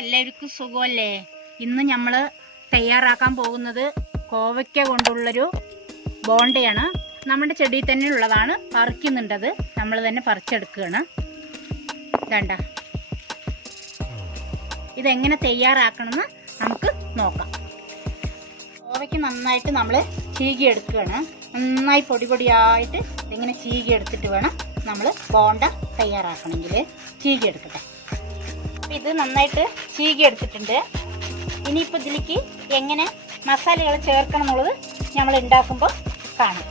എല്ലാവർക്കും സുഖമല്ലേ? ഇന്ന് നമ്മൾ തയ്യാറാക്കാൻ പോകുന്നത് കോവയ്ക്ക കൊണ്ടുള്ളൊരു ബോണ്ടയാണ്. നമ്മുടെ ചെടിയിൽ തന്നെ ഉള്ളതാണ്. പറിക്കുന്നുണ്ടത്. നമ്മൾ തന്നെ പറിച്ചെടുക്കുകയാണ്. വേണ്ട ഇതെങ്ങനെ തയ്യാറാക്കണമെന്ന് നമുക്ക് നോക്കാം. കോവയ്ക്ക് നന്നായിട്ട് നമ്മൾ ചീകി എടുക്കുകയാണ് നന്നായി പൊടി പൊടിയായിട്ട് ഇങ്ങനെ ചീകി എടുത്തിട്ട് വേണം നമ്മൾ ബോണ്ട തയ്യാറാക്കണമെങ്കിൽ ചീകി എടുക്കട്ടെ അപ്പൊ ഇത് നന്നായിട്ട് ചീകി എടുത്തിട്ടുണ്ട്. ഇനിയിപ്പോൾ ഇതിലേക്ക് എങ്ങനെ മസാലകൾ ചേർക്കണം എന്നുള്ളത് നമ്മൾ ഉണ്ടാക്കുമ്പോൾ കാണും.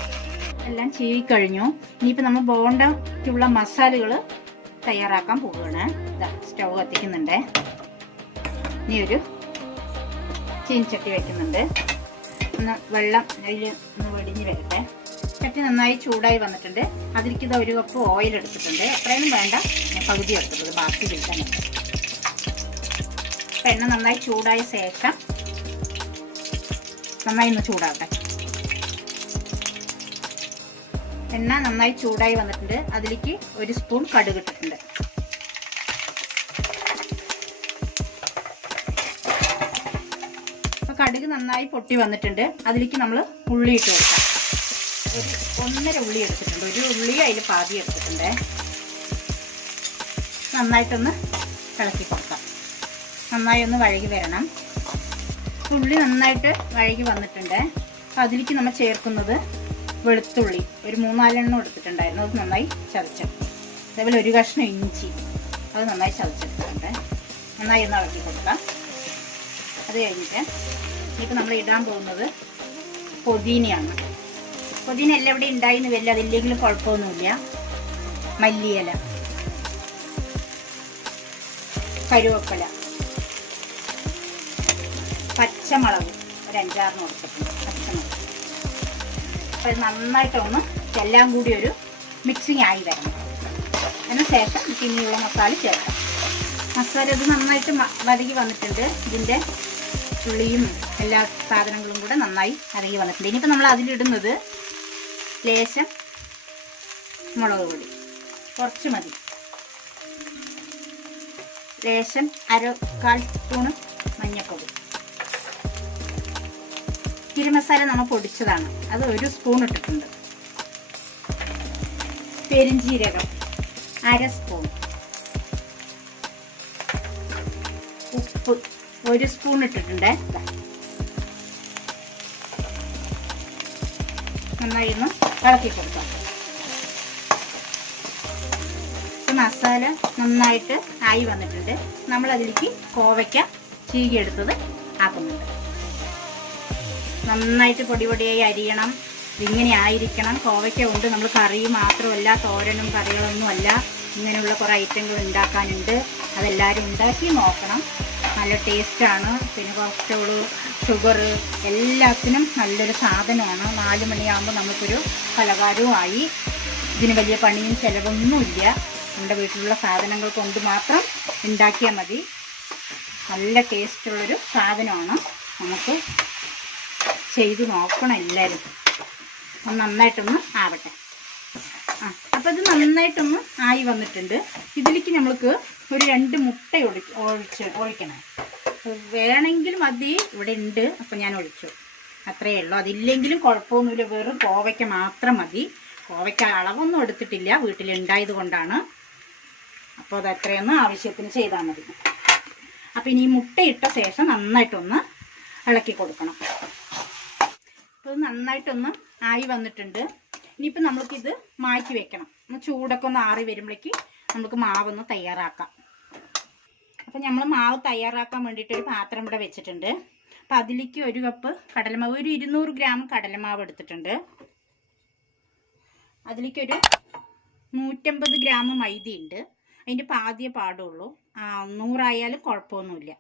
എല്ലാം ചീകി കഴിഞ്ഞു. ഇനിയിപ്പോൾ നമ്മൾ ബോണ്ടയ്ക്കുള്ള മസാലകൾ തയ്യാറാക്കാൻ പോവുകയാണ്. ഇതാ സ്റ്റൗ കത്തിക്കുന്നുണ്ട്. ഇനി ഒരു ചീനിച്ചട്ടി വയ്ക്കുന്നുണ്ട് ഒന്ന് വെള്ളം അതിൽ ഒന്ന് വെടിഞ്ഞ് വരട്ടെ. ചട്ടി നന്നായി ചൂടായി വന്നിട്ടുണ്ട്. അതിലേക്ക് ഒരു കപ്പ് ഓയിൽ എടുത്തിട്ടുണ്ട്. അത്രയൊന്നും വേണ്ട. പകുതി എടുത്തിട്ടുള്ളത് ബാക്കി വിൽക്കാൻ എണ്ണ നന്നായി ചൂടായ ശേഷം നന്നായി ഒന്ന് ചൂടാവട്ടെ. എണ്ണ നന്നായി ചൂടായി വന്നിട്ടുണ്ട്. അതിലേക്ക് ഒരു സ്പൂൺ കടുക് ഇട്ടിട്ടുണ്ട്. കടുക് നന്നായി പൊട്ടി വന്നിട്ടുണ്ട്. അതിലേക്ക് നമ്മൾ ഉള്ളി ഇട്ട് കൊടുക്കാം. ഒരു ഒന്നര ഉള്ളി എടുത്തിട്ടുണ്ട്. ഒരു ഉള്ളി അതിൽ പാതി എടുത്തിട്ടുണ്ട്. നന്നായിട്ടൊന്ന് ഇളക്കി കൊടുക്കാം. നന്നായി ഒന്ന് വഴകി വരണം. ഉള്ളി നന്നായിട്ട് വഴകി വന്നിട്ടുണ്ട്. അപ്പം അതിലേക്ക് നമ്മൾ ചേർക്കുന്നത് വെളുത്തുള്ളി. ഒരു മൂന്നാലെണ്ണം എടുത്തിട്ടുണ്ടായിരുന്നു. അത് നന്നായി ചതച്ചെടുക്കും അതേപോലെ ഒരു കഷ്ണം ഇഞ്ചി. അത് നന്നായി ചതച്ചെടുത്തിട്ടുണ്ട്. നന്നായി ഒന്ന് ഇളക്കി കൊടുക്കാം അത് കഴിഞ്ഞിട്ട് ഇനിയിപ്പോൾ നമ്മൾ ഇടാൻ പോകുന്നത് പൊതീനയാണ്. പൊതീന എല്ലാം ഇവിടെ ഉണ്ടായിന്ന് വരില്ല. അതില്ലെങ്കിലും കുഴപ്പമൊന്നുമില്ല. മല്ലിയില കരുവേപ്പില പച്ചമുളക് ഒരു അഞ്ചാറിന് കൊടുത്തിട്ടുണ്ട്. പച്ചമുളക്. അപ്പോൾ ഇത് നന്നായിട്ടൊന്ന് എല്ലാം കൂടി ഒരു മിക്സിങ് ആയി വരണം. അതിന് ശേഷം പിന്നെയുള്ള മസാല ചേർക്കാം. മസാല ഇത് നന്നായിട്ട് വതകി വന്നിട്ടുണ്ട്. ഇതിന്റെ ഉള്ളിയും എല്ലാ സാധനങ്ങളും കൂടെ നന്നായി വതകി വന്നിട്ടുണ്ട്. ഇനിയിപ്പോൾ നമ്മൾ അതിലിടുന്നത് ലേശം മുളക് പൊടി. കുറച്ച് മതി. ലേശം അര കാൽ സ്പൂണ് മഞ്ഞൾപ്പൊടി. തിരുമസാല നമ്മൾ പൊടിച്ചതാണ്. അത് ഒരു സ്പൂൺ ഇട്ടിട്ടുണ്ട്. പെരിഞ്ജീരകം അര സ്പൂൺ ഉപ്പ് ഒരു സ്പൂൺ ഇട്ടിട്ടുണ്ട്. നന്നായി ഒന്ന് ഇളക്കി കൊടുക്കാം. മസാല നന്നായിട്ട് ആയി വന്നിട്ടുണ്ട്. നമ്മൾ അതിലേക്ക് കോവയ്ക്ക ചീകിയെടുത്തത് ആക്കുന്നുണ്ട്. നന്നായിട്ട് പൊടി പൊടിയായി അരിയണം. ഇങ്ങനെ ആയിരിക്കണം കോവയ്ക്ക കൊണ്ട് നമ്മൾ കറി മാത്രമല്ല തോരനും കറികളൊന്നും അല്ല ഇങ്ങനെയുള്ള കുറേ ഐറ്റങ്ങൾ ഉണ്ടാക്കാനുണ്ട്. അതെല്ലാവരും ഉണ്ടാക്കി നോക്കണം. നല്ല ടേസ്റ്റാണ്. പിന്നെ കൊളസ്ട്രോൾ ഷുഗർ എല്ലാത്തിനും നല്ലൊരു സാധനമാണ്. നാല് മണിയാകുമ്പോൾ നമുക്കൊരു പലഹാരവുമായി. ഇതിന് വലിയ പണിയും ചിലവൊന്നുമില്ല. നമ്മുടെ വീട്ടിലുള്ള സാധനങ്ങൾ കൊണ്ട് മാത്രം ഉണ്ടാക്കിയാൽ മതി. നല്ല ടേസ്റ്റുള്ളൊരു സാധനമാണ്. നമുക്ക് ചെയ്തു നോക്കണം എല്ലാവരും ഒന്ന് നന്നായിട്ടൊന്ന് ആവട്ടെ. ആ അപ്പോൾ ഇത് നന്നായിട്ടൊന്ന് ആയി വന്നിട്ടുണ്ട്. ഇതിലേക്ക് നമ്മൾക്ക് ഒരു രണ്ട് മുട്ട ഒഴി ഒഴിച്ച് ഒഴിക്കണം. വേണമെങ്കിൽ മതി ഇവിടെ ഉണ്ട്. അപ്പോൾ ഞാൻ ഒഴിച്ചു. അത്രയേ ഉള്ളൂ. അതില്ലെങ്കിലും കുഴപ്പമൊന്നുമില്ല. വെറും കോവയ്ക്ക മാത്രം മതി. കോവയ്ക്ക അളവൊന്നും എടുത്തിട്ടില്ല. വീട്ടിലുണ്ടായത് കൊണ്ടാണ്. അപ്പോൾ അത് അത്രയൊന്ന് ആവശ്യത്തിന് ചെയ്താൽ മതി. അപ്പോൾ ഇനി മുട്ട മുട്ടയിട്ട ശേഷം നന്നായിട്ടൊന്ന് ഇളക്കി കൊടുക്കണം. ഇത് നന്നായിട്ടൊന്ന് ആയി വന്നിട്ടുണ്ട്. ഇനിയിപ്പോൾ നമുക്കിത് മാറ്റി വെക്കണം. ചൂടൊക്കെ ഒന്ന് ആറി വരുമ്പോഴേക്ക് നമുക്ക് മാവൊന്ന് തയ്യാറാക്കാം. അപ്പം നമ്മൾ മാവ് തയ്യാറാക്കാൻ വേണ്ടിയിട്ട് ഒരു പാത്രം ഇവിടെ വെച്ചിട്ടുണ്ട്. അപ്പം അതിലേക്ക് ഒരു കപ്പ് കടലമാവ് ഒരു ഇരുന്നൂറ് ഗ്രാം കടലമാവ് എടുത്തിട്ടുണ്ട്. അതിലേക്കൊരു നൂറ്റമ്പത് ഗ്രാം മൈദയുണ്ട് അതിന്റെ പാതിയെ പാടുള്ളൂ. നൂറായാലും കുഴപ്പമൊന്നുമില്ല.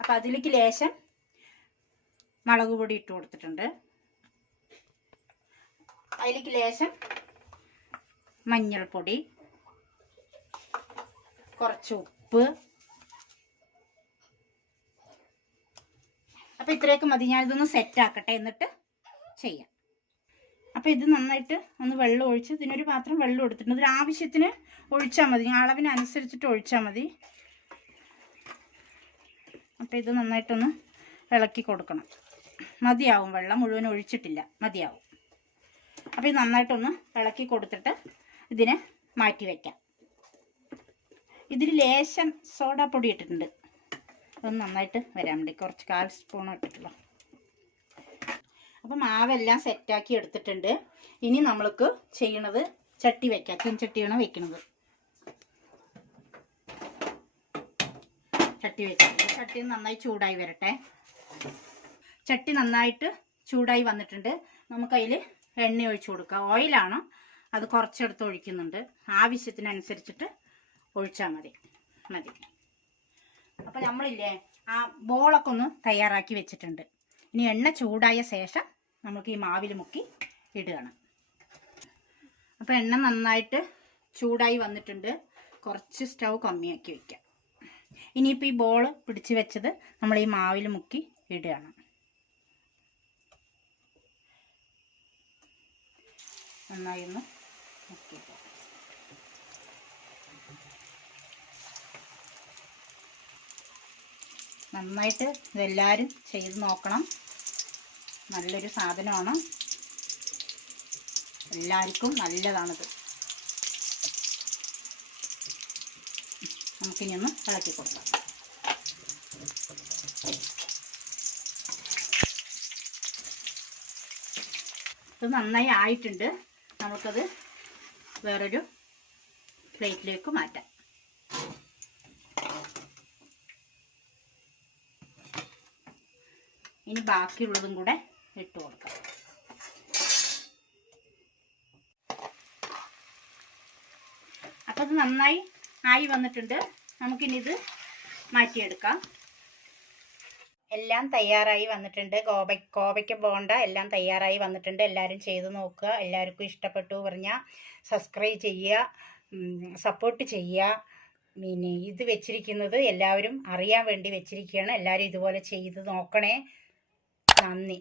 അപ്പം അതിലേക്ക് ലേശം മുളക് പൊടി ഇട്ട് കൊടുത്തിട്ടുണ്ട്. അതിലേക്ക് ലേശം മഞ്ഞൾപ്പൊടി കുറച്ച് ഉപ്പ്. അപ്പം ഇത്രയൊക്കെ മതി. ഞാൻ ഇതൊന്ന് സെറ്റ് ആക്കട്ടെ എന്നിട്ട് ചെയ്യാം. അപ്പം ഇത് നന്നായിട്ട് ഒന്ന് വെള്ളം ഒഴിച്ച് ഇതിനൊരു പാത്രം വെള്ളം എടുത്തിട്ടുണ്ട്. ഇതിന് ആവശ്യത്തിന് ഒഴിച്ചാൽ മതി. അളവിനനുസരിച്ചിട്ട് ഒഴിച്ചാൽ മതി. അപ്പോൾ ഇത് നന്നായിട്ടൊന്ന് ഇളക്കി കൊടുക്കണം. മതിയാവും. വെള്ളം മുഴുവൻ ഒഴിച്ചിട്ടില്ല. മതിയാവും. അപ്പോൾ ഇത് നന്നായിട്ടൊന്ന് ഇളക്കി കൊടുത്തിട്ട് ഇതിനെ മാറ്റി വെക്കാം. ഇതിൽ ലേശം സോഡാപ്പൊടി ഇട്ടിട്ടുണ്ട്. അതൊന്ന് നന്നായിട്ട് വരാൻ വേണ്ടി കുറച്ച് കാൽ സ്പൂൺ ഇട്ടിട്ടുള്ളൂ. അപ്പോൾ മാവെല്ലാം സെറ്റാക്കി എടുത്തിട്ടുണ്ട്. ഇനി നമ്മൾക്ക് ചെയ്യണത് ചട്ടി വെക്കാം. ചെഞ്ചട്ടിയാണ് വെക്കുന്നത് ചട്ടി വെച്ചിട്ട് ചട്ടി നന്നായി ചൂടായി വരട്ടെ. ചട്ടി നന്നായിട്ട് ചൂടായി വന്നിട്ടുണ്ട്. നമുക്കതിൽ എണ്ണ ഒഴിച്ചു കൊടുക്കാം ഓയിലാണ് അത് കുറച്ചെടുത്ത് ഒഴിക്കുന്നുണ്ട്. ആവശ്യത്തിനനുസരിച്ചിട്ട് ഒഴിച്ചാൽ മതി. മതി. അപ്പോൾ നമ്മളില്ലേ ആ ബോളൊക്കെ ഒന്ന് തയ്യാറാക്കി വെച്ചിട്ടുണ്ട്. ഇനി എണ്ണ ചൂടായ ശേഷം നമുക്ക് ഈ മാവിൽ മുക്കി ഇടുകയാണ്. അപ്പോൾ എണ്ണ നന്നായിട്ട് ചൂടായി വന്നിട്ടുണ്ട്. കുറച്ച് സ്റ്റൗ കമ്മിയാക്കി വെക്കാം. ഇനിയിപ്പോൾ ഈ ബോൾ പിടിച്ച് വെച്ചത് നമ്മൾ ഈ മാവിൽ മുക്കി ഇടുകയാണ്. നന്നായി ഒന്ന് മുക്കിയിട്ട് നന്നായിട്ട് ഇതെല്ലാവരും ചെയ്ത് നോക്കണം. നല്ലൊരു സാധനമാണ്. എല്ലാവർക്കും നല്ലതാണിത്. നമുക്കിനി ഒന്ന് ഇളക്കി കൊടുക്കാം. ഇത് നന്നായി ആയിട്ടുണ്ട്. നമുക്കത് വേറൊരു പ്ലേറ്റിലേക്ക് മാറ്റാം. ഇനി ബാക്കിയുള്ളതും കൂടെ ഇട്ട് കൊടുക്കാം. അപ്പം ഇത് നന്നായി ആയി വന്നിട്ടുണ്ട്. നമുക്കിനി ഇത് മാറ്റിയെടുക്കാം. എല്ലാം തയ്യാറായി വന്നിട്ടുണ്ട്. കോവ കോവയ്ക്ക ബോണ്ട എല്ലാം തയ്യാറായി വന്നിട്ടുണ്ട്. എല്ലാവരും ചെയ്ത് നോക്കുക. എല്ലാവർക്കും ഇഷ്ടപ്പെട്ടു പറഞ്ഞാൽ സബ്സ്ക്രൈബ് ചെയ്യുക സപ്പോർട്ട് ചെയ്യുക. പിന്നെ ഇത് വെച്ചിരിക്കുന്നത് എല്ലാവരും അറിയാൻ വേണ്ടി വെച്ചിരിക്കുകയാണ്. എല്ലാവരും ഇതുപോലെ ചെയ്ത് നോക്കണേ. നന്ദി.